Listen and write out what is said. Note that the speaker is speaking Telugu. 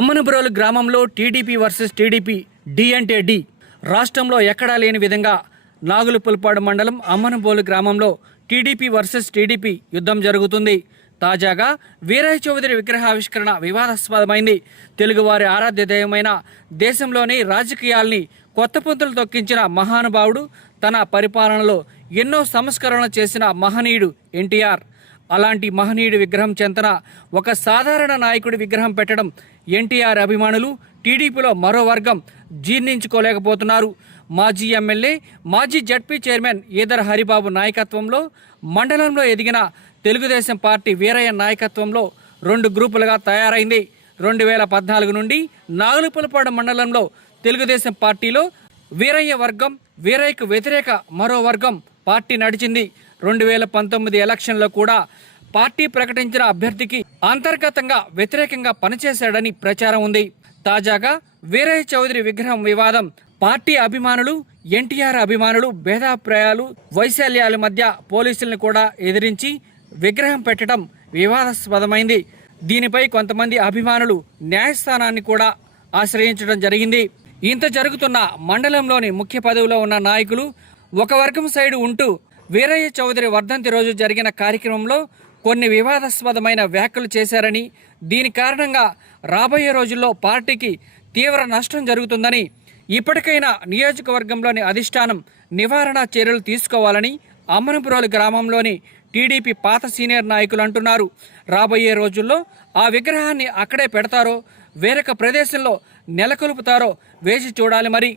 అమ్మనబురోలు గ్రామంలో టీడీపీ వర్సెస్ టీడీపీ డి అంటే డి. రాష్ట్రంలో ఎక్కడా లేని విధంగా నాగులుపులపాడు మండలం అమ్మనబోలు గ్రామంలో టీడీపీ వర్సెస్ టీడీపీ యుద్ధం జరుగుతుంది. తాజాగా వీరయ్య చౌదరి విగ్రహావిష్కరణ వివాదాస్పదమైంది. తెలుగువారి ఆరాధ్య దైవమైన దేశంలోని రాజకీయాల్ని కొత్త పుంతలు తొక్కించిన మహానుభావుడు, తన పరిపాలనలో ఎన్నో సంస్కరణలు చేసిన మహనీయుడు ఎన్టీఆర్. అలాంటి మహనీయుడి విగ్రహం చెంతన ఒక సాధారణ నాయకుడి విగ్రహం పెట్టడం ఎన్టీఆర్ అభిమానులు, టీడీపీలో మరో వర్గం జీర్ణించుకోలేకపోతున్నారు. మాజీ ఎమ్మెల్యే, మాజీ జడ్పీ చైర్మన్ ఈదర హరిబాబు నాయకత్వంలో మండలంలో ఎదిగిన తెలుగుదేశం పార్టీ వీరయ్య నాయకత్వంలో 2 గ్రూపులుగా తయారైంది. 2014 నుండి నాగులుపులపాడు మండలంలో తెలుగుదేశం పార్టీలో వీరయ్య వర్గం, వీరయ్యకు వ్యతిరేక మరో వర్గం పార్టీ నడిచింది. 2019 ఎలక్షన్లో కూడా పార్టీ ప్రకటించిన అభ్యర్థికి అంతర్గతంగా వ్యతిరేకంగా పనిచేశాడని ప్రచారం ఉంది. తాజాగా వీరయ్య చౌదరి విగ్రహం వివాదం పార్టీ అభిమానులు, ఎన్టీఆర్ అభిమానులు భేదాభిప్రాయాలు, వైశాల్యాల మధ్య పోలీసులను కూడా ఎదిరించి విగ్రహం పెట్టడం వివాదాస్పదమైంది. దీనిపై కొంతమంది అభిమానులు న్యాయస్థానాన్ని కూడా ఆశ్రయించడం జరిగింది. ఇంత జరుగుతున్న మండలంలోని ముఖ్య పదవిలో ఉన్న నాయకులు ఒక వర్గం సైడు ఉంటూ వీరయ్య చౌదరి వర్ధంతి రోజు జరిగిన కార్యక్రమంలో కొన్ని వివాదాస్పదమైన వ్యాఖ్యలు చేశారని, దీని కారణంగా రాబోయే రోజుల్లో పార్టీకి తీవ్ర నష్టం జరుగుతుందని, ఇప్పటికైనా నియోజకవర్గంలోని అధిష్టానం నివారణ చర్యలు తీసుకోవాలని అమ్మనపురోలు గ్రామంలోని టీడీపీ పాత సీనియర్ నాయకులు అంటున్నారు. రాబోయే రోజుల్లో ఆ విగ్రహాన్ని అక్కడే పెడతారో, వేరొక ప్రదేశంలో నెలకొల్పుతారో వేచి చూడాలి మరి.